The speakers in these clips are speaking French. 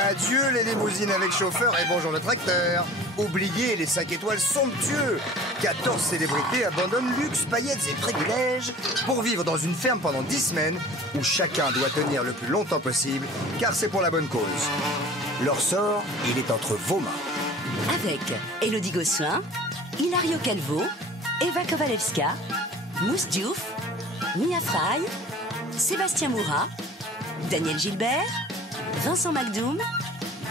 Adieu les limousines avec chauffeur et bonjour le tracteur. Oubliez les 5 étoiles somptueux. 14 célébrités abandonnent luxe, paillettes et privilèges pour vivre dans une ferme pendant 10 semaines où chacun doit tenir le plus longtemps possible car c'est pour la bonne cause. Leur sort, il est entre vos mains. Avec Élodie Gossuin, Hilario Calvo, Eva Kovalevska, Mousse Diouf, Mia Fry, Sébastien Moura, Daniel Gilbert, Vincent McDoom,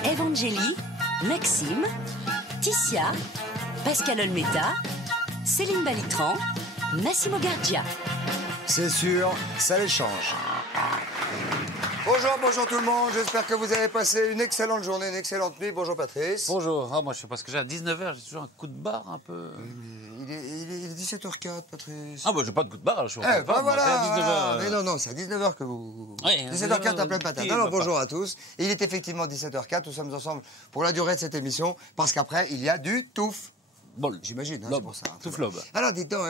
Evangélie, Maxime, Ticia, Pascal Olmeta, Céline Balitran, Massimo Gardia. C'est sûr, ça les change. Bonjour tout le monde, j'espère que vous avez passé une excellente journée, une excellente nuit. Bonjour Patrice. Bonjour, moi je sais pas ce que j'ai à 19h, j'ai toujours un coup de barre un peu. Il est 17h04 Patrice. Ah bah j'ai pas de coup de barre, je suis Eh ben voilà, c'est à 19h. Mais non, c'est à 19h que vous... Oui, 17h04 à pleine patate. oui, Alors bah, bonjour à tous. Il est effectivement 17h04, nous sommes ensemble pour la durée de cette émission, parce qu'après, il y a du touffe. Bol. J'imagine, hein, c'est Lobe. pour ça. Touffe lobe. Alors dites donc,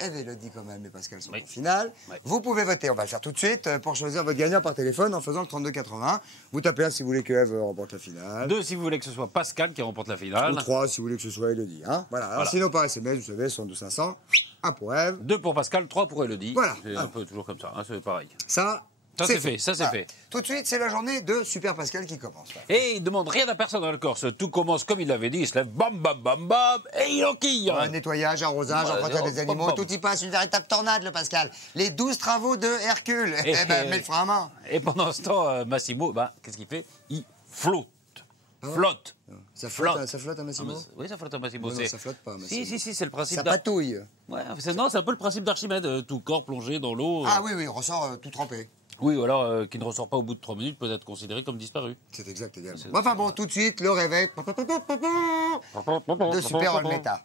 Eve et Elodie quand même, et Pascal sont Oui. en finale. Oui. Vous pouvez voter, on va le faire tout de suite, pour choisir votre gagnant par téléphone en faisant le 3280. Vous tapez 1 si vous voulez que Eve remporte la finale. 2 si vous voulez que ce soit Pascal qui remporte la finale. Ou 3 si vous voulez que ce soit Elodie. Hein, voilà. Alors Voilà. sinon par SMS, vous savez, 12500, 1 pour Eve. 2 pour Pascal, 3 pour Elodie. Voilà. C'est un peu toujours comme ça, hein, c'est pareil. Ça c'est fait, ça, c'est Voilà. fait. Tout de suite, c'est la journée de Super Pascal qui commence. là. Et il demande rien à personne dans le Corse. Tout commence comme il l'avait dit, il se lève bam bam bam bam et il enquille. Un nettoyage, arrosage, Ouais, entretien des animaux, bam. tout y passe, une véritable tornade, le Pascal. Les 12 travaux de Hercule. Eh ben, mets le frein à main. Et pendant ce temps, Massimo, qu'est-ce qu'il fait? Il flotte. Flotte. Ça flotte un Massimo? Oui, ça flotte un Massimo. Non, ça flotte pas, Massimo. Si, c'est le principe. Ça patouille. Ouais, c'est un peu le principe d'Archimède, tout corps plongé dans l'eau. Ah oui, il ressort tout trempé. Oui, ou alors qui ne ressort pas au bout de 3 minutes peut être considéré comme disparu. C'est exact également. Enfin bon, tout de suite, le réveil de Super Olmeta.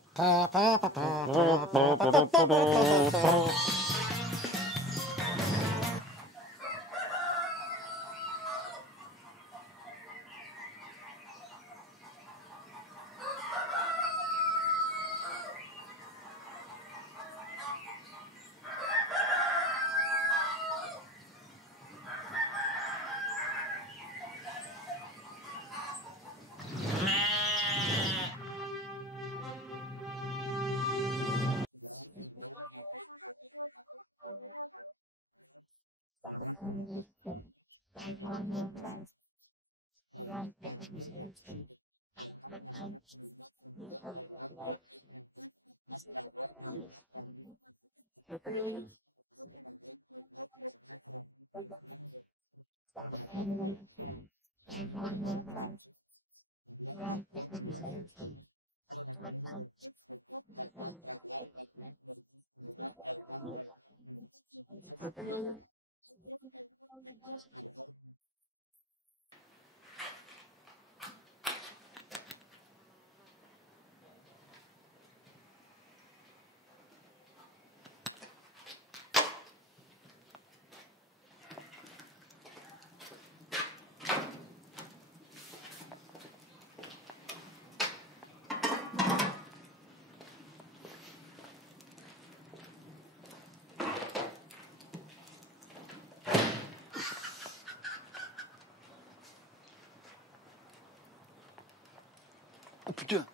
Oh putain!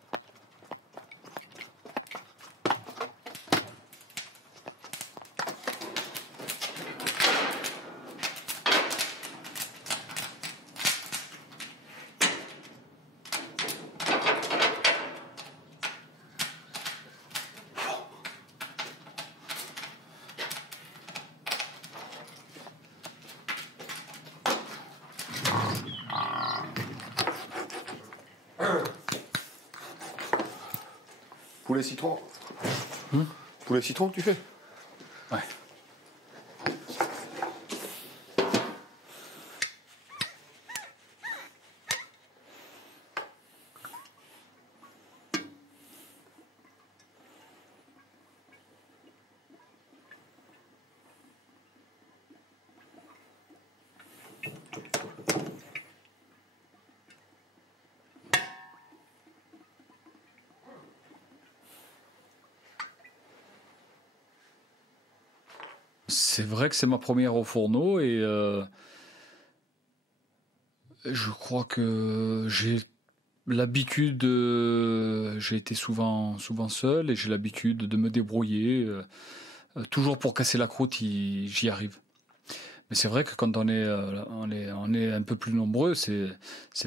Poulet citron. Poulet citron, tu fais? Ouais. C'est vrai que c'est ma première au fourneau et Je crois que j'ai l'habitude, j'ai été souvent seul et j'ai l'habitude de me débrouiller. Toujours pour casser la croûte, j'y arrive. Mais c'est vrai que quand on est un peu plus nombreux, c'est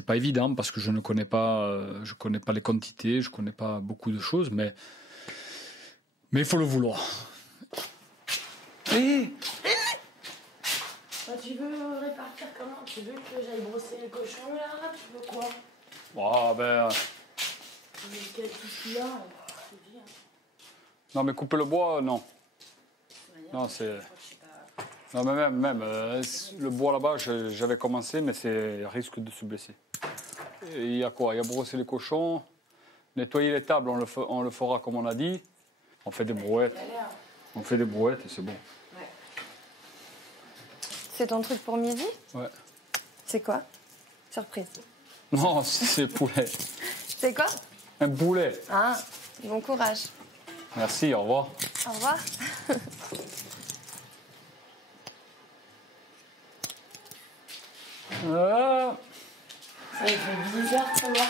pas évident parce que je connais pas les quantités, je connais pas beaucoup de choses, mais il faut le vouloir. Bah, tu veux répartir comment? Tu veux que j'aille brosser les cochons là? Tu veux quoi? Oh, ben... Mais quel souci là? C'est bien. Non, mais couper le bois, non. Non, c'est... Non, mais même le bois là-bas, j'avais commencé, mais c'est risque de se blesser. Et il y a quoi? Il y a brosser les cochons, nettoyer les tables, on le fera comme on a dit. On fait des brouettes. On fait des brouettes et c'est bon. Ouais. C'est ton truc pour midi? Ouais. C'est quoi? Surprise. Non, c'est poulet. C'est quoi? Un boulet. Ah, bon courage. Merci, au revoir. Au revoir. Ça fait bizarre de voir.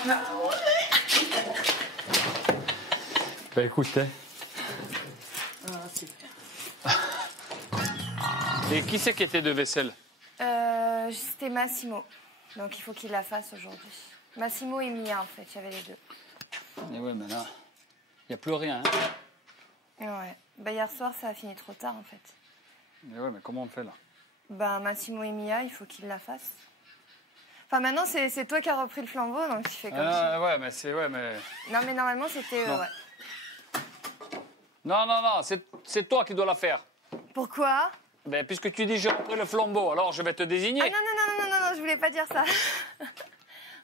Ben écoute, hein. Ah, super. Et qui c'est qui était de vaisselle? C'était Massimo. Donc il faut qu'il la fasse aujourd'hui. Massimo et Mia, en fait, il y avait les deux. Et ouais, mais là, il n'y a plus rien. Hein. Ouais. Bah, hier soir, ça a fini trop tard, en fait. Et ouais, mais comment on fait là? Bah, Massimo et Mia, il faut qu'ils la fassent. Enfin, maintenant, c'est toi qui as repris le flambeau, donc tu fais comme tu... Ouais, mais c'est... Ouais, mais... Non, mais normalement, c'était... Non. ouais. Non, c'est toi qui dois la faire. Pourquoi? Ben, puisque tu dis j'ai repris le flambeau, alors je vais te désigner. Ah non, je voulais pas dire ça.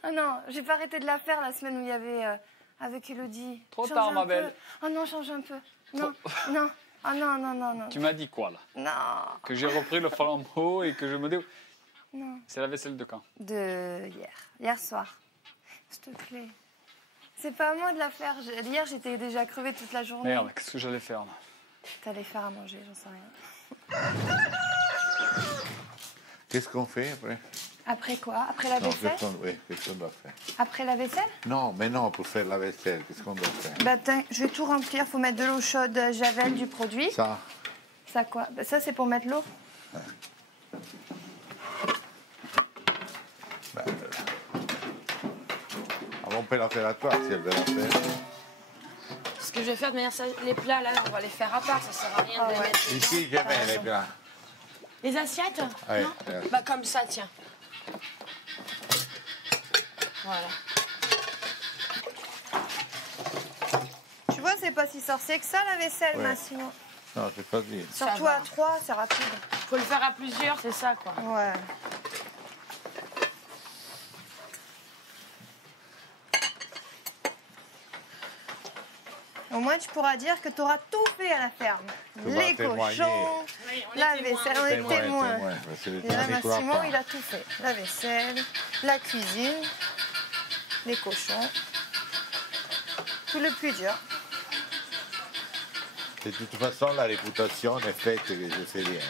Oh non, j'ai pas arrêté de la faire la semaine où il y avait avec Elodie. Trop Change tard, un ma peu. belle. Oh non, change un peu. Non, non. Oh non. Tu m'as dit quoi, là? Non. Que j'ai repris le flambeau et que je me dis... Non. C'est la vaisselle de quand? De hier soir. S'il te plaît. C'est pas à moi de la faire. Hier, j'étais déjà crevée toute la journée. Merde, qu'est-ce que j'allais faire, là? T'allais faire à manger, j'en sais rien. Qu'est-ce qu'on fait après? Après quoi? Après la vaisselle? Qu'est-ce qu'on doit faire? Après la vaisselle? Non, mais non, pour faire la vaisselle, qu'est-ce qu'on doit faire? Bah, je vais tout remplir. Faut mettre de l'eau chaude, javel, du produit. Ça? Ça quoi? Bah, ça, c'est pour mettre l'eau. Ben, on peut la faire à toi, si elle veut la faire. Ce que je vais faire de manière les plats là, on va les faire à part, ça sert à rien de les mettre. Ici, je mets les plats. Les assiettes? Ouais, Non ouais. Bah comme ça, tiens. Voilà. Tu vois, c'est pas si sorcier que ça, la vaisselle, Ouais. Massimo. Non, c'est pas dit. Surtout va. à 3, c'est rapide. Faut le faire à plusieurs, c'est ça quoi. Ouais. Au moins, tu pourras dire que tu auras tout fait à la ferme. Tu vas Les témoigner. cochons, Oui, on la est témoins. vaisselle, on est témoins. Parce que Et là, on n'y croit Massimo, pas. il a tout fait. La vaisselle, la cuisine, les cochons. Tout le plus dur. De toute façon, la réputation est faite que je fais rien.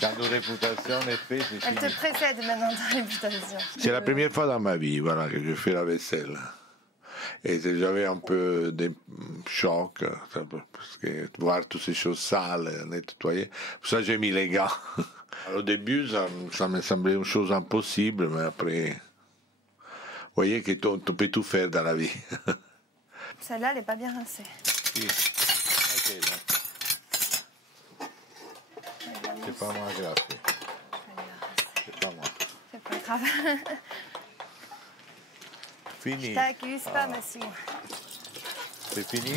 Quand une réputation est faite, c'est Elle te fini. précède maintenant dans la réputation. C'est la première fois dans ma vie voilà, que je fais la vaisselle. Et j'avais un peu de choc, parce que voir toutes ces choses sales, nettoyer. Pour ça, j'ai mis les gants. Au début, ça me semblait une chose impossible, mais après, vous voyez que tu peux tout faire dans la vie. Celle-là, elle n'est pas bien rincée. Si. Ok, là. C'est pas moi qui l'a fait. C'est pas moi. C'est pas grave. Fini. Je t'accuse pas, Massimo. C'est fini?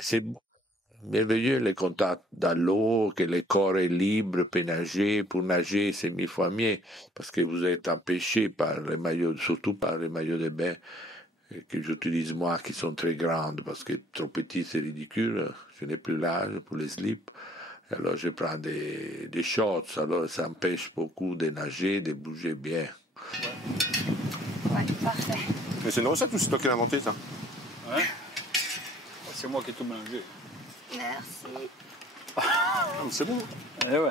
C'est merveilleux le contact dans l'eau, que le corps est libre, peut nager. Pour nager, c'est 1000 fois mieux, parce que vous êtes empêché par les maillots, surtout par les maillots de bain que j'utilise moi, qui sont très grandes, parce que trop petit, c'est ridicule. Je n'ai plus l'âge pour les slips. Alors je prends des shorts, alors ça empêche beaucoup de nager, de bouger bien. Ouais, parfait. Mais c'est une recette ou c'est toi qui l'as inventée, ça? Ouais. C'est moi qui ai tout mélangé. Merci. C'est bon. Eh ouais.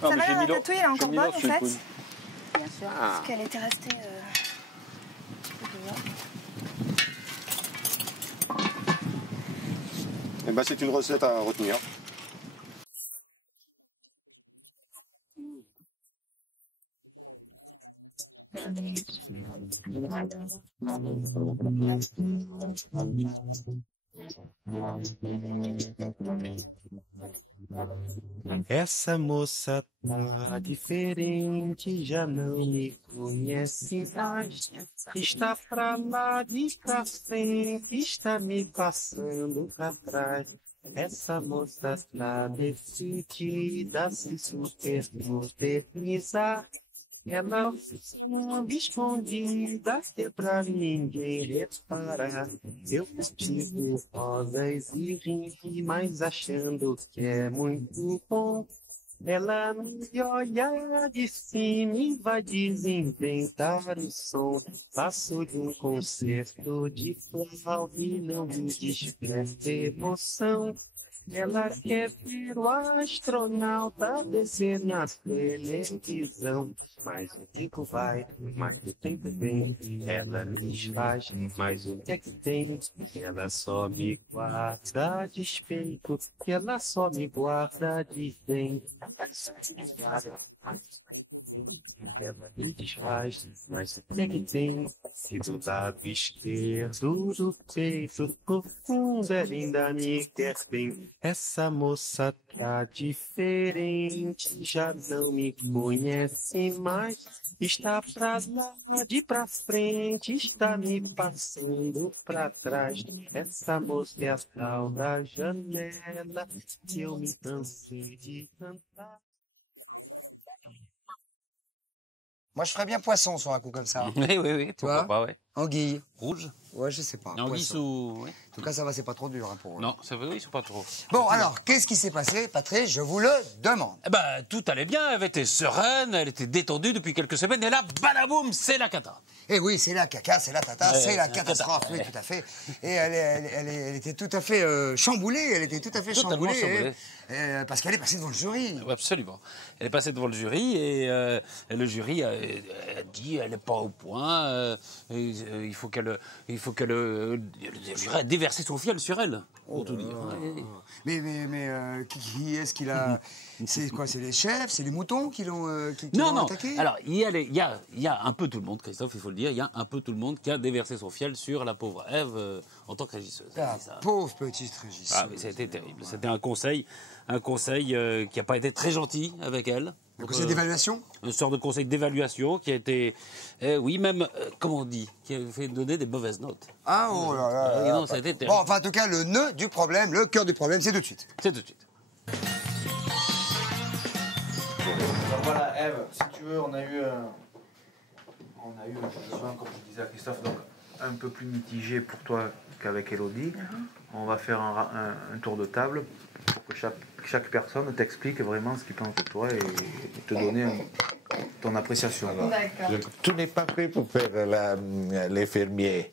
Ça va, la ratatouille, elle est encore bonne, en fait? Bien sûr. Parce qu'elle était restée... Eh ben, c'est une recette à retenir. Essa moça tá diferente, já não me conhece mais. Está pra lá de pra frente, está me passando pra trás. Essa moça tá decidida a se modernizar. Ela anda escondida, que é pra ninguém reparar. Eu cultivo rosas e rim, mas achando que é muito bom. Ela me olha de cima e vai desinventar o som. Passo de um concerto de flauta e não me desperta emoção. Ela quer ver o astronauta descer na televisão. Mas o tempo vai, mas o tempo vem. Ela me desfaz, mas o que é que tem? Ela só me guarda de despeito. Ela só me guarda de bem. Ela me desfaz, mas o que é que tem? E do lado esquerdo do peito, no fundo ela ainda me quer bem. Essa moça tá diferente, já não me conhece mais. Está pra lá, de pra frente, está me passando pra trás. Essa moça é a tal da janela, que eu me cansei de cantar. Moi, je ferais bien poisson sur un coup comme ça. Oui, oui, oui, pourquoi pas, ouais. Anguille. Rouge. Ouais, je sais pas. Anguille poisson. sous... Oui. En tout cas, ça va, c'est pas trop dur hein, pour eux. Non, ça veut, oui, c'est pas trop. Bon, alors, qu'est-ce qui s'est passé, Patrice? Je vous le demande. Eh ben, tout allait bien, elle était sereine, elle était détendue depuis quelques semaines, et là, badaboum, c'est la cata. Eh oui, c'est la caca, c'est la tata, Ouais, c'est la c'est la catastrophe, cata. oui, tout à fait. Et elle était tout à fait chamboulée, elle était tout à fait Totalement chamboulée. chamboulée. Parce qu'elle est passée devant le jury. Ouais, absolument. Elle est passée devant le jury, et le jury a dit, elle n'est pas au point, il faut qu'elle... Le jury a déversé son fiel sur elle, pour tout dire. Ouais. Mais qui est-ce qu'il a... C'est quoi, c'est les chefs, c'est les moutons qui l'ont Non, non. attaqué? Alors, il y a un peu tout le monde, Christophe, il faut le dire, il y a un peu tout le monde qui a déversé son fiel sur la pauvre Ève en tant que régisseuse. La pauvre petite régisseuse. Ah, mais c'était terrible. C'était un conseil qui n'a pas été très gentil avec elle. Un conseil d'évaluation? Une sorte de conseil d'évaluation qui a été, oui, même, comment on dit, qui a fait donner des mauvaises notes. Ah, oh là là. Et non, ça a été terrible. Bon, enfin, en tout cas, le nœud du problème, le cœur du problème, c'est tout de suite. C'est tout de suite. Alors voilà, Ève, si tu veux, on a eu un jugement, comme je disais à Christophe, donc un peu plus mitigé pour toi qu'avec Élodie. On va faire un tour de table pour que chaque personne t'explique vraiment ce qu'il pense de toi et te donner ton appréciation. D'accord. Tu n'es pas fait pour faire les fermiers.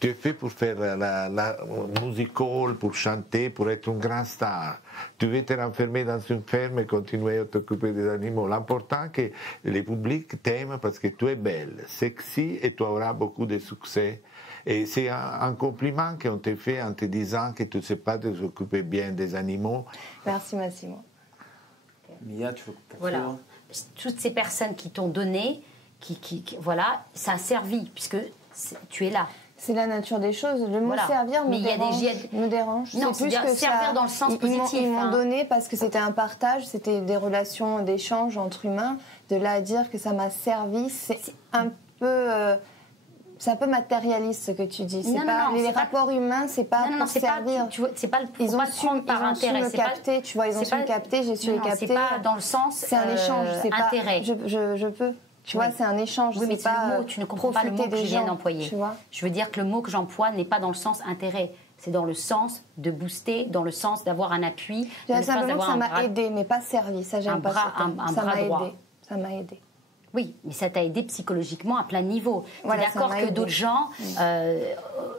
Tu es fait pour faire la musical, pour chanter, pour être une grande star. Tu veux te renfermer dans une ferme et continuer à t'occuper des animaux. L'important est que le public t'aime parce que tu es belle, sexy et tu auras beaucoup de succès. Et c'est un compliment qu'on te fait en te disant que tu ne sais pas t'occuper bien des animaux. Merci Massimo. Mia, tu veux poursuivre? Voilà. Toutes ces personnes qui t'ont donné, voilà, ça a servi, puisque tu es là. C'est la nature des choses. Le mot Voilà. servir Mais il y a me dérange. Non, C'est plus c'est-à-dire que servir ça. dans le sens Ils positif, m'ont hein. donné parce que c'était un partage, c'était des relations d'échange entre humains. De là à dire que ça m'a servi, c'est un peu matérialiste ce que tu dis. C'est Non, pas, non, les c'est pas- rapports humains, c'est pas Non, pour c'est pas, servir. tu vois, c'est pas le faut Ils pas ont le prendre par ils ont su intérêt. me c'est pas- capter, tu vois, ils ont c'est su pas- me capter, j'ai su non, les non, capter. C'est pas dans le sens C'est un échange, c'est pas intérêt. Je peux. Tu vois, Oui. c'est un échange, Oui, mais c'est c'est pas le mot, tu ne comprends pas le mot profiter que je des viens gens, d'employer. tu vois. Je veux dire que le mot que j'emploie n'est pas dans le sens intérêt. C'est dans le sens de booster, dans le sens d'avoir un appui. Je dans dirais le sens simplement que d'avoir ça un m'a bras- aidé, mais pas servi. Ça, un j'aime pas bras- ce terme. un Ça bras m'a droit. aidé. Ça m'a aidé. Oui, mais ça t'a aidé psychologiquement à plein de niveaux. Voilà, Tu es d'accord ça m'a que aidé. d'autres gens,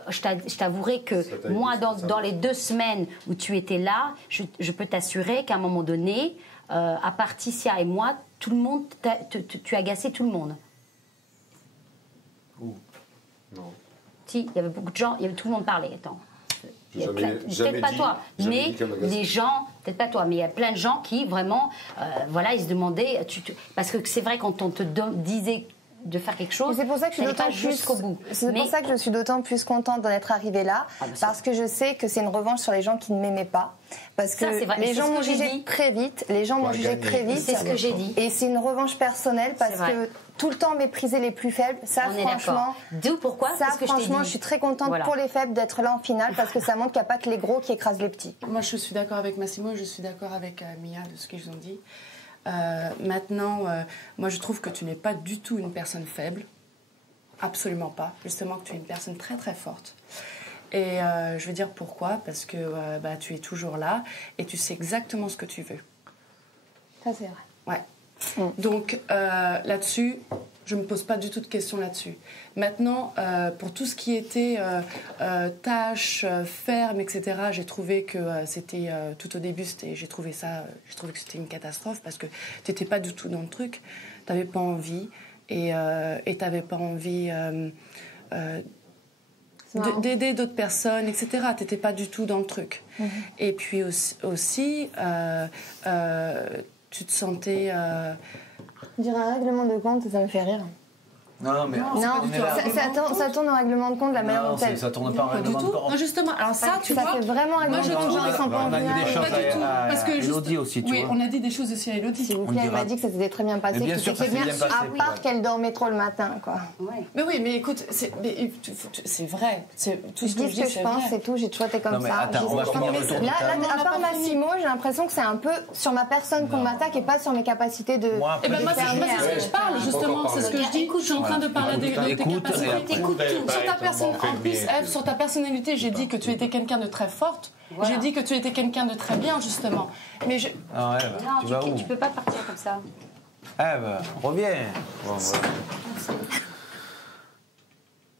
je t'avouerai que moi, dans les 2 semaines où tu étais là, je peux t'assurer qu'à un moment donné, à part Ticia et moi, tout le monde, tu as agacé tout le monde. Non. Si, il y avait beaucoup de gens, tout le monde parlait. Attends. Il y a Jamais peut-être pas dit- toi, jamais mais dit qu'elle m'agaçait. les gens, peut-être pas toi, mais il y a plein de gens qui vraiment, voilà, ils se demandaient, parce que c'est vrai quand on te disait de faire quelque chose, Et c'est pour ça que je suis t'allais d'autant pas jusqu'au bout. C'est Mais- pour ça que je suis d'autant plus contente d'en être arrivée là, parce que je sais que c'est une revanche sur les gens qui ne m'aimaient pas. Parce que Ça, c'est vrai. Et les c'est gens ce que m'ont j'ai jugé dit. très vite, les gens m'ont jugé très vite. C'est ce que j'ai dit. Et c'est une revanche personnelle parce C'est vrai. que tout le temps mépriser les plus faibles, ça On est franchement. d'accord. D'où pourquoi Ça C'est ce que je t'ai franchement, dit. je suis très contente Voilà. pour les faibles d'être là en finale parce que ça montre qu'il n'y a pas que les gros qui écrasent les petits. Moi, je suis d'accord avec Massimo, je suis d'accord avec Mia de ce qu'ils ont dit. Maintenant, moi, je trouve que tu n'es pas du tout une personne faible. Absolument pas. Justement, que tu es une personne très, très forte. Et je veux dire pourquoi. Parce que tu es toujours là et tu sais exactement ce que tu veux. Ça, c'est vrai. Ouais. Donc, là-dessus, je ne me pose pas du tout de questions là-dessus. Maintenant, pour tout ce qui était tâches, fermes, etc., j'ai trouvé que c'était, tout au début, j'ai trouvé que c'était une catastrophe parce que tu n'étais pas du tout dans le truc. Tu n'avais pas envie et tu n'avais pas envie d'aider d'autres personnes, etc. Tu n'étais pas du tout dans le truc. Et puis aussi tu te sentais... Dire un règlement de compte, ça me fait rire. Non, mais Non, ça tourne au règlement de compte de la manière dont elle. ça tourne pas en règlement de compte. Non, justement, alors ça, tu ça vois... fait vraiment règlement de compte, genre ils sont pas en On a dit des choses Pas du tout, parce que juste- Elodie aussi, tu oui, vois. on a dit des choses aussi à Elodie. S'il vous plaît, elle m'a dit que ça s'était très bien passé, Mais bien que sûr, c'était ça s'est bien passé, à part ouais. qu'elle dormait trop le matin, quoi. Mais oui, mais écoute, c'est vrai. Tout Je ce que dis je ce dis, que je c'est pense, vrai. c'est tout, j'ai toujours été comme Non, mais ça. attends, on va finir le tour de Là, table. à part Massimo, j'ai l'impression que c'est un peu sur ma personne qu'on m'attaque et pas sur mes capacités de. Moi, Eh ben, moi, c'est ce que je parle, justement, c'est ce que je dis. Je suis en train de parler de tes capacités. T'écoutes tout. Sur ta personne, en plus, Ève, sur ta personnalité, j'ai dit que tu étais quelqu'un de très forte. Voilà. J'ai dit que tu étais quelqu'un de très bien, justement. Mais je... Ah ouais, tu vas où Tu peux pas partir comme ça. Ève, reviens. Bon,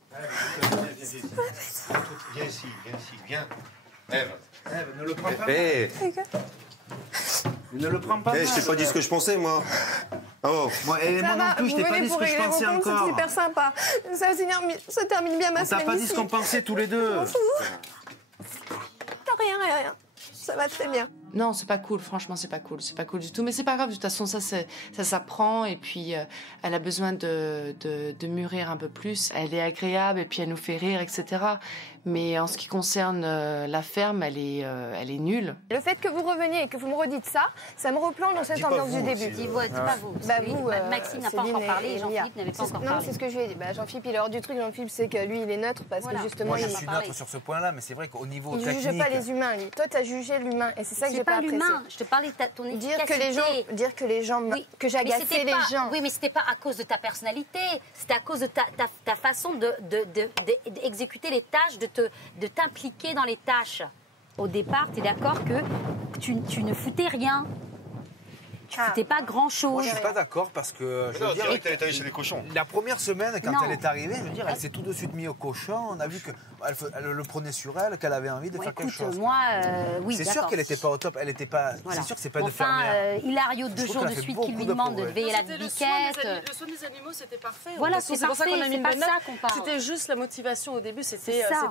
voilà. Viens ici, viens. Ève. Ève, ne le prends pas. Ne le prends pas. Je t'ai pas dit ce que je pensais, moi. Oh. Moi, et moi non plus, je t'ai pas dit ce que je pensais encore. C'est super sympa. Ça termine bien ma On t'a semaine pas dit ici. ce qu'on pensait tous les deux. Rien. Ça va très bien. Non, c'est pas cool, franchement, c'est pas cool. C'est pas cool du tout. Mais c'est pas grave, de toute façon, ça s'apprend. Et puis, elle a besoin de mûrir un peu plus. Elle est agréable et puis elle nous fait rire, etc. Mais en ce qui concerne la ferme, elle est nulle. Le fait que vous reveniez et que vous me redites ça, ça me replonge dans cette ambiance du début. Dis pas vous. Bah Oui, vous, Maxime n'a pas Céline encore parlé et Mia. Jean-Philippe n'avait pas encore Non, parlé. c'est ce que je lui ai dit. Bah, Jean-Philippe, il est hors du truc. Jean-Philippe, c'est que lui, il est neutre parce Voilà. que justement, Moi, je il suis neutre sur ce point-là, mais c'est vrai qu'au niveau ne technique... juge pas les humains, lui. Toi, tu as jugé l'humain et c'est ça que C'est j'ai pas pas apprécié. l'humain. Je te parlais de ton efficacité. Dire que les gens, Oui, que j'ai mais agacé c'était les pas- gens. Oui, mais c'était pas à cause de ta personnalité. C'était à cause de ta façon d'exécuter les tâches, de t'impliquer dans les tâches. Au départ, tu es d'accord que tu ne foutais rien. Tu foutais pas grand-chose. Moi, je suis pas d'accord parce que... Je veux dire, direct, elle est allée chez les cochons. la première semaine, quand Non. elle est arrivée, je veux dire, elle s'est tout de suite mise au cochon. On a vu qu'elle le prenait sur elle, qu'elle avait envie de faire quelque chose. Moi, oui, C'est sûr d'accord. qu'elle n'était pas au top. Elle était pas. Voilà. C'est sûr que c'est pas une Enfin, fermière. Hilario, Je 2 trouve jours qu'elle de a fait suite, beaucoup qui lui de demande de progrès. veiller la C'était biquette. le soin des animaux, c'était parfait. Voilà, C'est c'est pour ça qu'on a parfait, mis c'est une pas bonne ça note. qu'on parle. C'était juste la motivation au début, c'était C'est ça.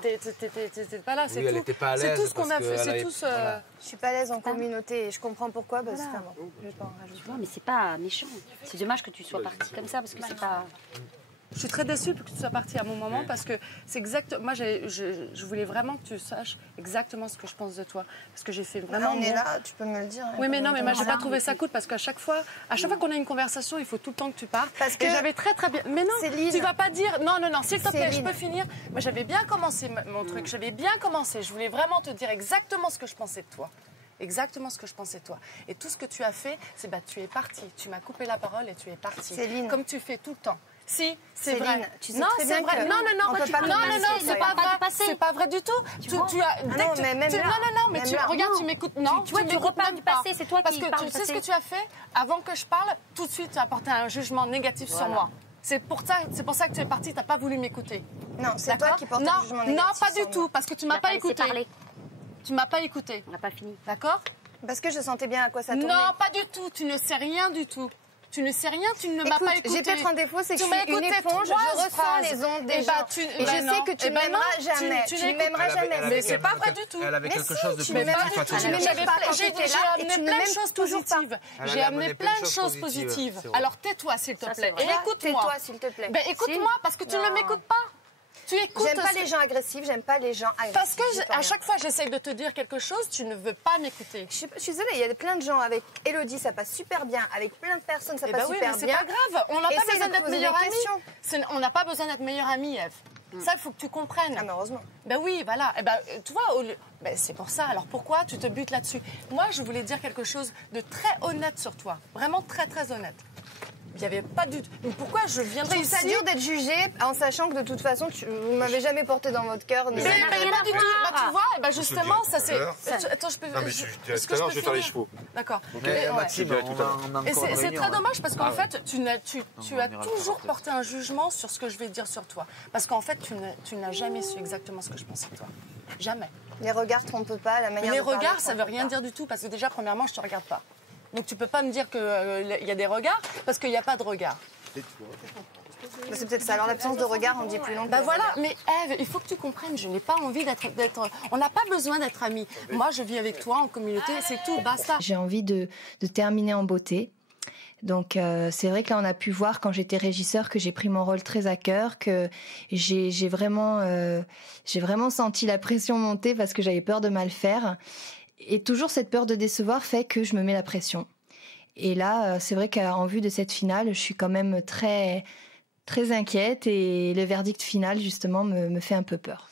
c'était pas là, c'est Oui, elle tout. était pas à C'est l'aise tout ce qu'on a parce fait, qu'elle c'est avait- tout ce... voilà. Je suis pas à l'aise en communauté et je comprends pourquoi. Parce que, Voilà. bon, je vais pas en rajouter. Tu vois, mais c'est pas méchant. C'est dommage que tu sois parti comme ça parce que c'est pas. Je suis très déçue que tu sois parti à mon moment parce que c'est exact. Moi, je voulais vraiment que tu saches exactement ce que je pense de toi. Parce que j'ai fait vraiment. On est là, tu peux me le dire. Oui, mais non, mais moi, j'ai pas trouvé ça cool parce qu'à chaque fois qu'on a une conversation, il faut tout le temps que tu parles. Parce que j'avais très bien. Mais non, Céline. tu vas pas dire. Non, s'il te plaît, je Céline. peux finir. Moi, j'avais bien commencé mon truc. J'avais bien commencé. Je voulais vraiment te dire exactement ce que je pensais de toi. Exactement ce que je pensais de toi. Et tout ce que tu as fait, c'est tu es parti. Tu m'as coupé la parole et tu es parti. Céline. Comme tu fais tout le temps. Si, c'est Céline, vrai. tu sais non, très c'est bien vrai. que Non, on peut pas non, c'est pas vrai. passé. C'est pas vrai du tout. Tu as. Ah non, mais même là, non, mais même tu là. regarde, Non. tu m'écoutes. Non, Tu vois, tu m'écoutes reparles même du pas. passé, c'est toi Parce qui que parles tu du sais ce passé. que tu as fait avant que je parle. Tout de suite, tu as apporté un jugement négatif sur moi. C'est pour ça que tu es parti. Tu n'as pas voulu m'écouter. Non, c'est toi qui portes un jugement négatif. Non, pas sur du tout, moi. parce que tu m'as pas écouté. Tu m'as pas écouté. On n'a pas fini. D'accord? Parce que je sentais bien à quoi ça tournait. Non, pas du tout. Tu ne sais rien du tout. Tu ne sais rien, tu ne m'as pas écouté. J'ai peut-être un défaut, c'est que je Tu m'as suis une écouté éponge, je 3 ressens phrases. les ondes des Eh gens. ben, Et je sais que tu eh ben m'aimeras non, jamais. Tu n'écoutes- m'aimeras jamais. Mais c'est pas vrai du tout. Elle avait Mais quelque si, chose de tu positif m'aimes à pas, te tu dire. m'aimes J'avais pas plein- quand J'ai t'étais là et tu amené ne plein de m'aimes choses toujours pas. positives. Elle J'ai a amené amené plein de choses positives. Alors tais-toi, s'il te plaît. Et écoute-moi. Tais-toi, s'il te plaît. Ben écoute-moi, parce que tu ne m'écoutes pas. Tu écoutes. J'aime pas les gens agressifs, j'aime pas les gens agressifs. Parce que J'ai pas à rien. chaque fois j'essaye de te dire quelque chose, tu ne veux pas m'écouter. Je suis désolée, il y a plein de gens avec Elodie, ça passe super bien. Avec plein de personnes, ça Eh passe ben oui, super mais c'est bien. pas grave. On n'a pas Essaye besoin de d'être poser meilleure des amie. questions. On n'a pas besoin d'être meilleure amie, Ève. Ça, il faut que tu comprennes. Ah, mais heureusement. Ben oui, voilà. Eh ben, tu vois, c'est pour ça. Alors pourquoi tu te butes là-dessus? Moi, je voulais dire quelque chose de très honnête sur toi. Vraiment très, très honnête. Il n'y avait pas du tout. Mais pourquoi je viendrais Je trouve ça ici? dur d'être jugée en sachant que de toute façon, vous m'avez jamais porté dans votre cœur. Mais pas du tout. Bah, tu vois, bah, justement, ça c'est. Attends, je peux. Non, mais est-ce tout que à l'heure, peux je vais faire les finir chevaux. D'accord. Mais Ouais. Maxime, Ouais. on a Et encore une c'est réunion, très hein. dommage parce qu'en Ah ouais. fait, tu as toujours porté un jugement sur ce que je vais dire sur toi. Parce qu'en fait, tu n'as jamais su exactement ce que je pensais de toi. Jamais. Les regards trompent pas, la Mais manière les de parler regards, ça trompe veut rien pas. dire du tout parce que déjà, premièrement, je te regarde pas. Donc tu peux pas me dire qu'il y a des regards parce qu'il n'y a pas de regard. Mais c'est peut-être ça. Alors l'absence de regard, on dit plus long. Bah voilà, mais Ève, il faut que tu comprennes, je n'ai pas envie d'être. On n'a pas besoin d'être amis. Moi, je vis avec toi en communauté, c'est tout, basta. J'ai envie de terminer en beauté. Donc c'est vrai que là on a pu voir quand j'étais régisseur que j'ai pris mon rôle très à cœur, que j'ai vraiment senti la pression monter parce que j'avais peur de mal faire. Et toujours cette peur de décevoir fait que je me mets la pression. Et là c'est vrai qu'en vue de cette finale, je suis quand même très très inquiète et le verdict final justement me fait un peu peur.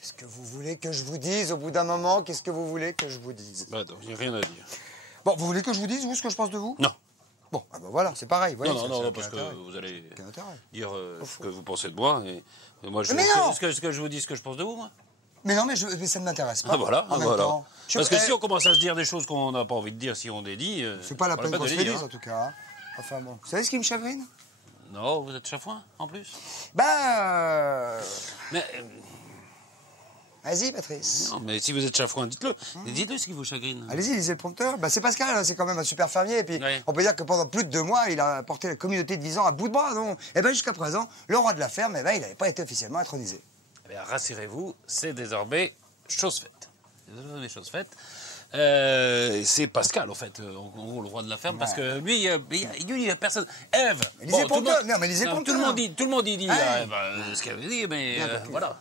Qu'est-ce que vous voulez que je vous dise au bout d'un moment? Qu'est-ce que vous voulez que je vous dise? Bah non, il n'y a rien à dire. Bon, vous voulez que je vous dise, vous, ce que je pense de vous? Non. Bon, ah ben voilà, c'est pareil. Voyez, non, ça, non, ça non, a parce aucun que intérêt. vous allez Aucun intérêt. dire ce que vous pensez de moi. Et moi, Mais non est-ce que je vous dis ce que je pense de vous, moi? Mais non, mais ça ne m'intéresse pas. Ah voilà, En même voilà. temps. Parce que si on commence à se dire des choses qu'on n'a pas envie de dire, si on les dit... C'est pas la peine qu'on se les fait dire, dire, en tout cas. Hein. Enfin bon. Vous savez ce qui me chagrine? Non, vous êtes chafouin, en plus. Mais... Vas-y, Patrice. Non, mais si vous êtes chafouin, dites-le. Dites-le ce qui vous chagrine. Allez-y, lisez le prompteur. C'est Pascal, hein, c'est quand même un super fermier. Et puis, on peut dire que pendant plus de 2 mois, il a porté la communauté de Visan à bout de bras. Non. Et bien, jusqu'à présent, le roi de la ferme, il n'avait pas été officiellement intronisé. Eh bien, rassurez-vous, c'est désormais chose faite. C'est désormais chose faite. C'est Pascal, en fait, en gros, le roi de la ferme, parce que lui, il n'y a personne. Ève. Lisez le prompteur. Non, mais lisez le tout prompteur. le monde y dit ce qu'elle veut dire, mais voilà.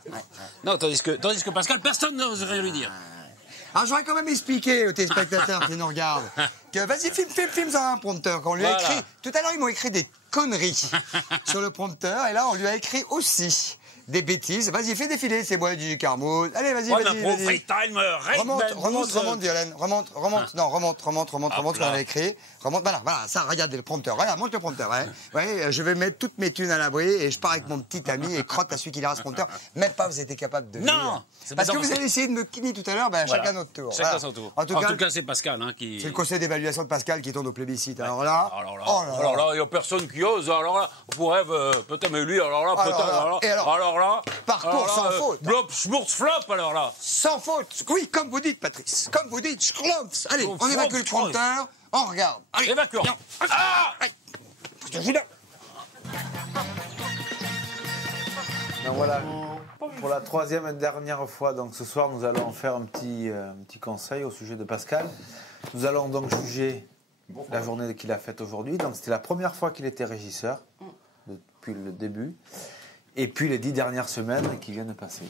Non, tandis que Pascal, personne n'ose rien lui dire. Alors, j'aurais quand même expliqué aux téléspectateurs qui nous regardent que vas-y, filme ça un prompteur. Quand on lui a écrit. Tout à l'heure, ils m'ont écrit des conneries sur le prompteur, et là, on lui a écrit aussi des bêtises. Vas-y, fais défiler ces bois du Carmaux. Allez, vas-y, vas-y. Remonte, Violaine. Remonte. Non, remonte ce qu'on avait écrit. Remonte, voilà, ça, regarde le prompteur. Regarde, monte le prompteur, ouais, je vais mettre toutes mes thunes à l'abri et je pars avec mon petit ami et crotte à celui qui lira ce prompteur. Même pas vous étiez capable de lire. Parce que vous avez essayé de me kidnapper tout à l'heure, chacun notre tour. Chacun son tour. En tout cas, c'est Pascal qui... C'est le conseil d'évaluation de Pascal qui tourne au plébiscite. Alors là, il n'y a personne qui ose. Alors là, pour Ève, peut-être, mais lui, alors là, peut-être. Alors là, parcours sans faute. Blop, schmurz, flop, alors là. Sans faute. Oui, comme vous dites, Patrice. Comme vous dites, schlops. Allez, on évacue le prompteur. On regarde. Allez, évacue. Ah! Donc voilà, pour la troisième et dernière fois, donc ce soir, nous allons faire un petit conseil au sujet de Pascal. Nous allons donc juger la journée qu'il a faite aujourd'hui. Donc c'était la première fois qu'il était régisseur, depuis le début. Et puis les 10 dernières semaines qui viennent de passer.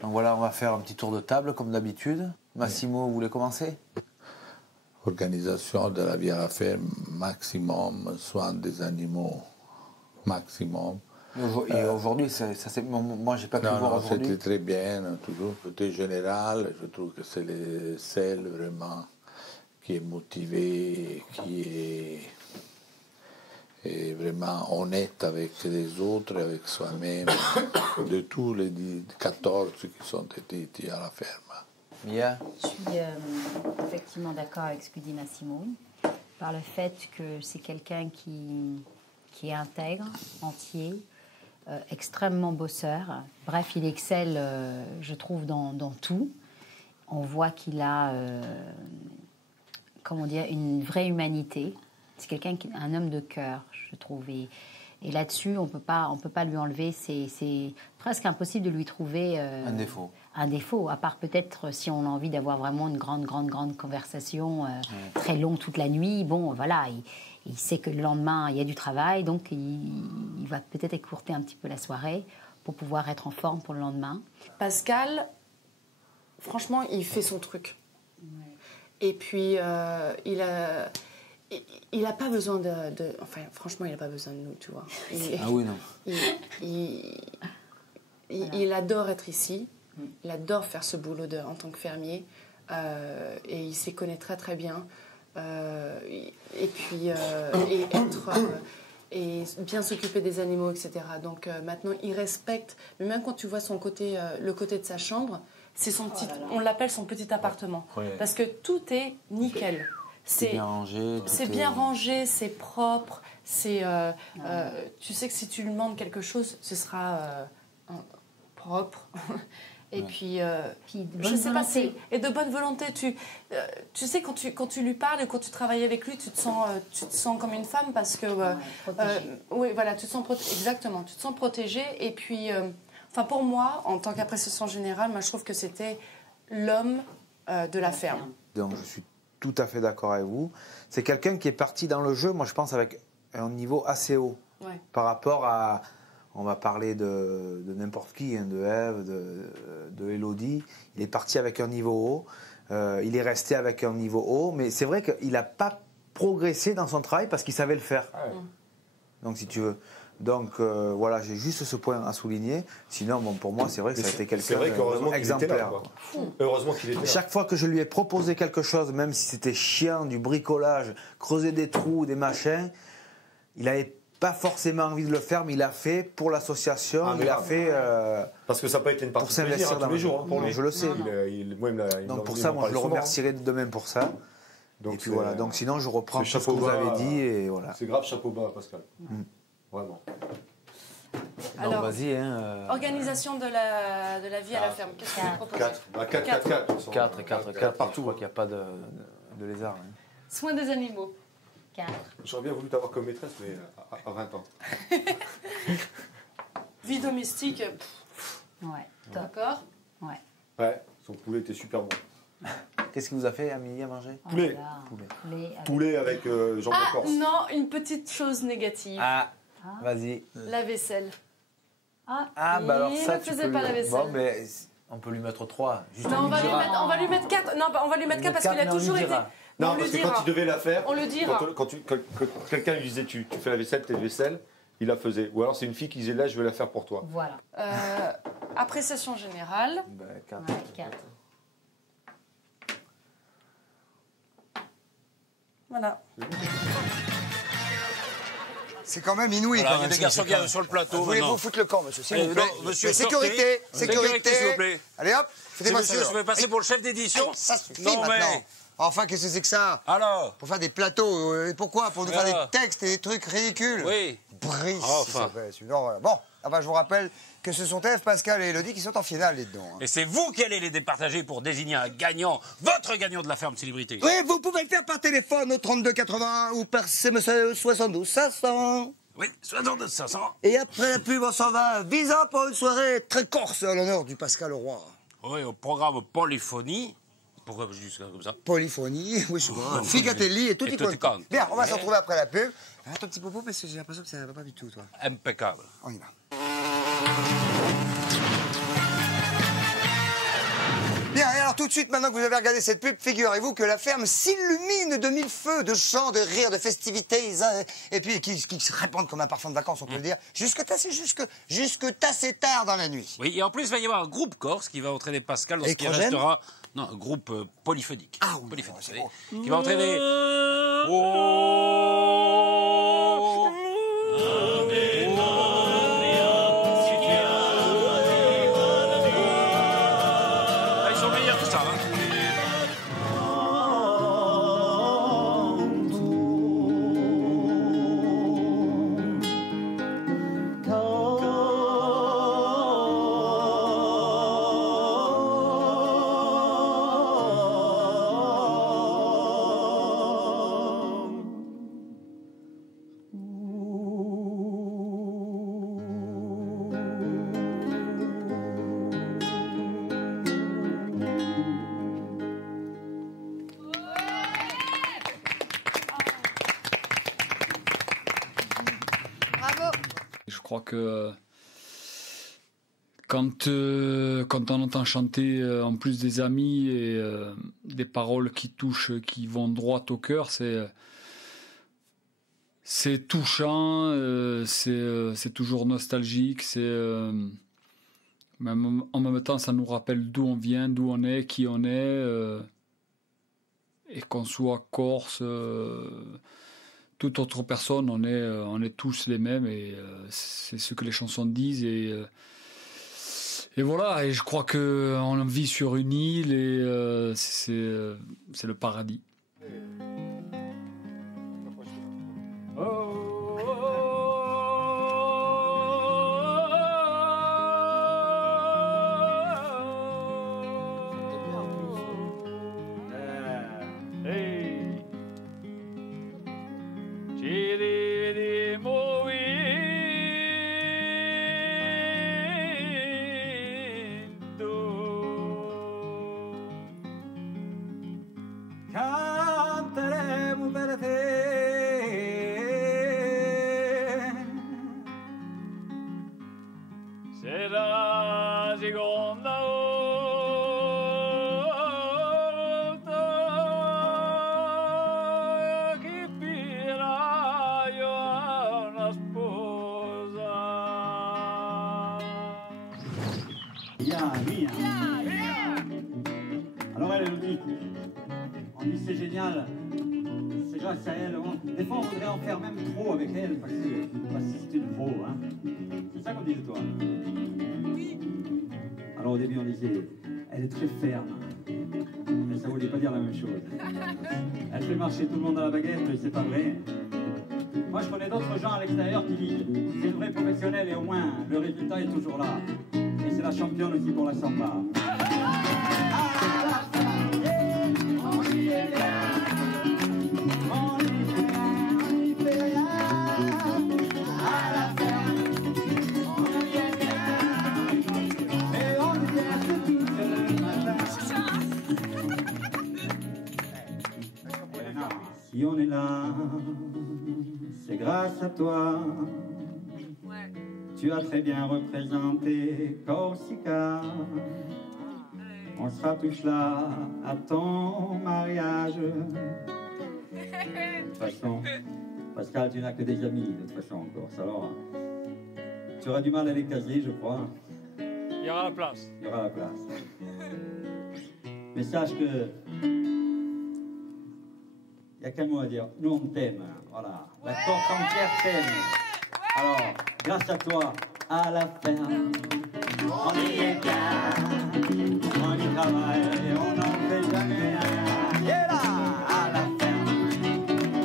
Donc voilà, on va faire un petit tour de table comme d'habitude. Massimo, vous voulez commencer? Organisation de la vie à la ferme, maximum, soin des animaux, maximum. Et aujourd'hui, moi j'ai pas pu voir aujourd'hui. C'était très bien, toujours. Côté général, je trouve que c'est le seul vraiment qui est motivé, qui est vraiment honnête avec les autres, avec soi-même, de tous les 14 qui sont été à la ferme. Mia? Je suis effectivement d'accord avec ce que dit Massimo, par le fait que c'est quelqu'un qui est intègre, entier, extrêmement bosseur. Bref, il excelle, je trouve, dans tout. On voit qu'il a, comment dire, une vraie humanité. C'est quelqu'un un homme de cœur, je trouve. Et là-dessus, on peut pas lui enlever. C'est presque impossible de lui trouver un défaut. Un défaut, à part peut-être si on a envie d'avoir vraiment une grande conversation très longue toute la nuit. Bon, voilà, il sait que le lendemain, il y a du travail, donc il va peut-être écourter un petit peu la soirée pour pouvoir être en forme pour le lendemain. Pascal, franchement, il fait son truc. Et puis, il a pas besoin enfin, franchement, il n'a pas besoin de nous, tu vois. Ah oui, non. Il adore être ici. Il adore faire ce boulot en tant que fermier. Et il s'y connaît très, très bien. Et puis, et bien s'occuper des animaux, etc. Donc maintenant, il respecte. Mais même quand tu vois son côté, le côté de sa chambre, c'est son petit. On l'appelle son petit appartement. Ouais. Parce que tout est nickel. C'est bien rangé. C'est bien rangé, c'est propre. Tu sais que si tu lui demandes quelque chose, ce sera propre. Et puis je sais pas, et de bonne volonté. Tu sais, quand tu lui parles et quand tu travailles avec lui, tu te sens comme une femme parce que oui, voilà, tu te sens exactement, tu te sens protégée. Et puis, enfin pour moi, en tant qu'appréciation générale, moi je trouve que c'était l'homme de la ferme. Donc je suis tout à fait d'accord avec vous. C'est quelqu'un qui est parti dans le jeu, moi je pense, avec un niveau assez haut par rapport à. On va parler de n'importe qui, hein, de Ève, de Élodie. Il est parti avec un niveau haut. Il est resté avec un niveau haut. Mais c'est vrai qu'il n'a pas progressé dans son travail parce qu'il savait le faire. Donc, si tu veux. Donc, voilà, j'ai juste ce point à souligner. Sinon, bon, pour moi, c'est vrai que ça a été quelqu'un d'exemplaire. Heureusement qu'il était là. Chaque fois que je lui ai proposé quelque chose, même si c'était chiant, du bricolage, creuser des trous, des machins, il avait pas forcément envie de le faire, mais il a fait pour l'association, il a fait parce que ça n'a pas été une partie de plaisir tous les jours pour lui. Je le sais. Donc pour ça, moi, je le remercierai de même pour ça. Donc, et puis voilà. Donc sinon, je reprends tout ce que vous avez dit et voilà. C'est grave, chapeau bas, Pascal. Vraiment. Alors, vas-y. Organisation de la vie à la ferme. Qu'est-ce que vous proposez? 4 partout, qu'il n'y a pas de lézard. Soins des animaux. 4. J'aurais bien voulu t'avoir comme maîtresse, mais à 20 ans. Vie domestique. Ouais. D'accord. Ouais. Son poulet était super bon. Qu'est-ce qu'il vous a fait à midi à manger? Poulet. Poulet avec jambes de Corse. Non, une petite chose négative. Vas-y. La vaisselle. Bah alors ça, tu faisais pas la vaisselle. Bon, mais on peut lui mettre 3. Non, on va lui mettre 4. Non, on va lui mettre 4 parce qu'il a toujours été. Non, parce que quand il devait la faire, on le dira. Quand quelqu'un lui disait tu fais la vaisselle, t'es vaisselle, il la faisait. Ou alors c'est une fille qui disait là, je vais la faire pour toi. Voilà. Appréciation générale. 4. 4. Voilà. C'est quand même inouï. Voilà, quand il y a même, des garçons qui arrivent sur le plateau. Voulez-vous foutre le camp, monsieur, s'il vous plaît? Monsieur, sécurité, sécurité, s'il vous plaît. Allez hop, foutez-moi ça. Monsieur, je vais passer pour le chef d'édition. Ça suffit non, maintenant. Mais... Enfin, qu'est-ce que c'est que ça? Alors? Pour faire des plateaux. Pourquoi? Pour nous faire des textes et des trucs ridicules. Oui. Brice. Enfin. Non, voilà. Bon, je vous rappelle que ce sont Ève, Pascal et Élodie qui sont en finale, les dedans. Et c'est vous qui allez les départager pour désigner un gagnant, votre gagnant de la ferme célébrité. Oui, vous pouvez le faire par téléphone au 32 81 ou par SMS 72 500. Oui, 62 500. Et après la pub, on s'en va à Visa pour une soirée très corse à l'honneur du Pascal Leroy. Oui, au programme Polyphonie. Pourquoi juste comme ça? Polyphonie, oui, je vois. Figatelli et tout y compte. Bien, on va se retrouver après la pub. Fais ton petit popo parce que j'ai l'impression que ça va pas du tout, toi. Impeccable. On y va. Bien, et alors tout de suite, maintenant que vous avez regardé cette pub, figurez-vous que la ferme s'illumine de mille feux, de chants, de rires, de festivités, et puis qui se répandent comme un parfum de vacances, on peut le dire, jusque assez tard dans la nuit. Oui, et en plus, il va y avoir un groupe corse qui va entraîner Pascal dans ce qui Électrogène restera... Non, un groupe polyphonique. Ah oui, polyphonique, c'est vous bon. savez, qui va entraîner... Ils sont meilleurs que ça, hein. Je crois que quand on entend chanter en plus des amis et des paroles qui touchent, qui vont droit au cœur, c'est touchant, c'est toujours nostalgique, même, en même temps ça nous rappelle d'où on vient, d'où on est, qui on est, et qu'on soit corse, toute autre personne, on est tous les mêmes, et c'est ce que les chansons disent, et voilà, et je crois qu'on vit sur une île, et c'est le paradis. Canteremo per te, sarà seconda volta che piraio ha una sposa. Mia. Alors elle dit, on dit c'est génial, c'est grâce à elle. Des fois on voudrait en faire même trop avec elle parce que c'est une pro, hein. C'est ça qu'on dit de toi. Oui. Alors au début on disait, elle est très ferme, mais ça voulait pas dire la même chose. Elle fait marcher tout le monde à la baguette, mais c'est pas vrai. Moi je connais d'autres gens à l'extérieur qui disent, c'est une vraie professionnelle et au moins le résultat est toujours là. Et c'est la championne aussi pour la samba. Si on est là, c'est grâce à toi. Tu as très bien représenté Corsica. On sera tous là à ton mariage. De toute façon, Pascal, tu n'as que des amis, de toute façon, en Corse. Alors, tu auras du mal à les caser, je crois. Il y aura la place. Il y aura la place. Mais sache que... il n'y a qu'un mot à dire. Nous, on t'aime. Voilà. La Corse entière t'aime. Alors, grâce à toi, à la ferme, on y est bien. On y travaille, on n'en fait jamais rien. Et là, à la ferme,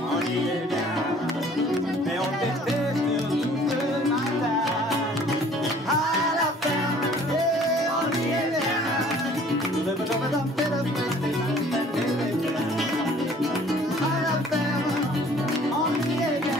on y est bien. Mais on déteste tout le matin. À la ferme, on y est bien. À la ferme, on y est bien.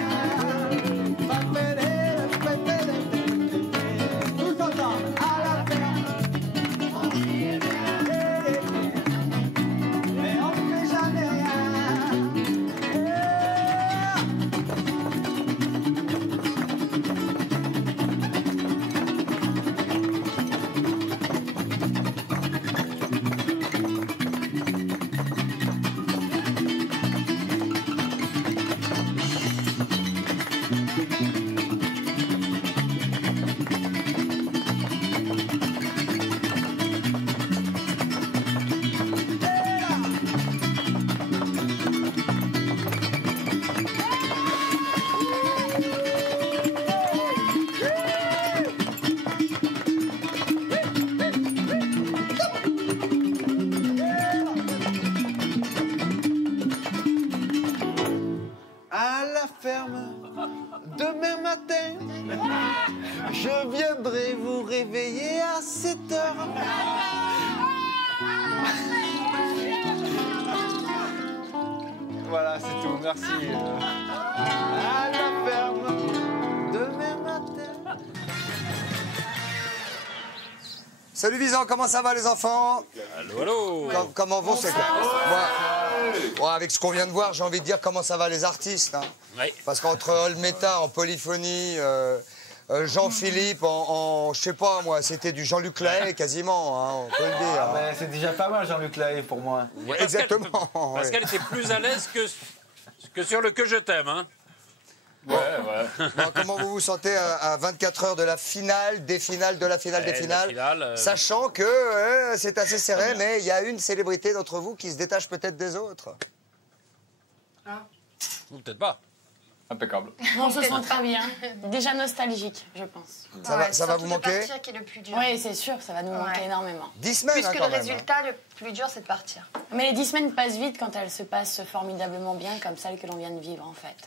reviendrai vous réveiller à 7 heures. Voilà, c'est tout, merci. À la ferme, demain matin. Salut Visan, comment ça va les enfants? Allô, allô. Comment vont ces Moi, avec ce qu'on vient de voir, j'ai envie de dire comment ça va les artistes. Hein. Oui. Parce qu'entre Olmeta en polyphonie, Jean-Philippe je sais pas moi, c'était du Jean-Luc Lahaye quasiment, hein, on peut le dire. Ah, mais c'est déjà pas mal Jean-Luc Lahaye pour moi. Ouais, exactement. Parce qu'elle était plus à l'aise que sur le Que je t'aime. Hein. Ouais. Bon, comment vous vous sentez à 24 heures de la finale, des finales, de la finale, des finales, sachant que c'est assez serré, mais il y a une célébrité d'entre vous qui se détache peut-être des autres. Ou peut-être pas. Impeccable. On se sent très bien. Déjà nostalgique, je pense. Ça va vous manquer? C'est partir qui est le plus dur. Oui, c'est sûr, ça va nous manquer énormément. 10 semaines, Puisque quand le même, résultat, le plus dur, c'est de partir. Mais les 10 semaines passent vite quand elles se passent formidablement bien, comme celles que l'on vient de vivre, en fait.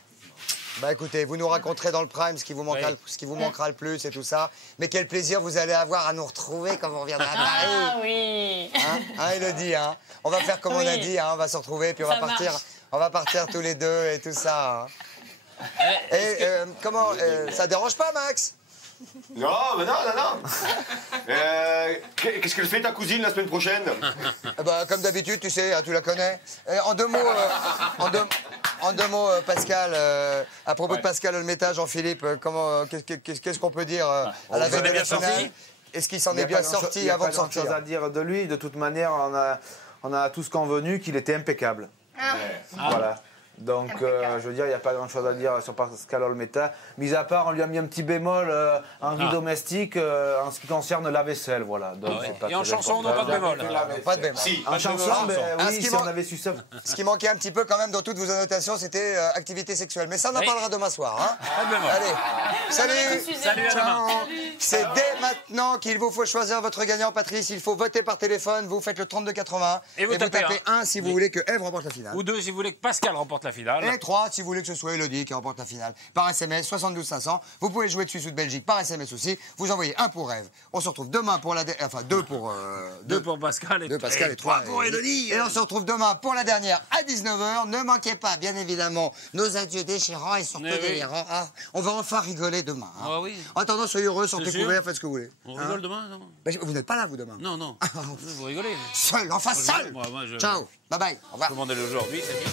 Bah écoutez, vous nous raconterez dans le prime ce qui vous manquera le plus et tout ça. Mais quel plaisir vous allez avoir à nous retrouver quand vous reviendrez à Paris. Ah oui. Hein, Élodie, hein. On va faire comme on a dit, hein, on va se retrouver puis on va partir tous les deux et tout ça. Hein. Comment ça dérange pas, Max? Non, mais non. Qu'est-ce qu'elle fait ta cousine la semaine prochaine? Bah, comme d'habitude, tu sais, hein, tu la connais. En deux mots, Pascal, à propos de Pascal Olmeta, Jean-Philippe, qu'est-ce qu'on peut dire à la veille de la finale? Est-ce qu'il s'en est bien sorti avant de sortir? Il n'y a pas grand-chose à dire de lui. De toute manière, on a tous convenu qu'il était impeccable. Voilà. Donc, je veux dire, il n'y a pas grand-chose à dire sur Pascal Olmeta. Mis à part, on lui a mis un petit bémol en vie domestique en ce qui concerne la vaisselle, voilà. Donc, c'est pas et en très chanson, on n'a pas de bémol. Pas de bémol. Si, en chanson, oui, si on avait su ça. Ce qui manquait un petit peu quand même dans toutes vos annotations, c'était activité sexuelle. Mais ça, on en parlera demain soir. Hein. Pas de bémol. Allez, salut. Salut, à demain. C'est dès maintenant qu'il vous faut choisir votre gagnant, Patrice. Il faut voter par téléphone. Vous faites le 32-80. Et vous tapez 1 si vous voulez que Ève remporte la finale. Ou 2 si vous voulez que Pascal remporte la finale. Et 3 si vous voulez que ce soit Élodie qui remporte la finale. Par SMS, 72 500. Vous pouvez jouer de Suisse ou de Belgique par SMS aussi. Vous envoyez 1 pour Ève. On se retrouve demain pour la... Enfin, 2 pour... 2 pour Pascal et 3 pour Élodie. Et on se retrouve demain pour la dernière à 19h. Ne manquez pas, bien évidemment, nos adieux déchirants et surtout délirants. Ah, on va enfin rigoler demain. Hein. Ah oui. En attendant, soyez heureux, sortez couverts, faites ce que vous voulez. On rigole demain, non? Vous n'êtes pas là, vous, demain? Non. Vous rigolez. Seul, enfin seul. Ciao, bye bye, au revoir. Commandez-le aujourd'hui, c'est bien.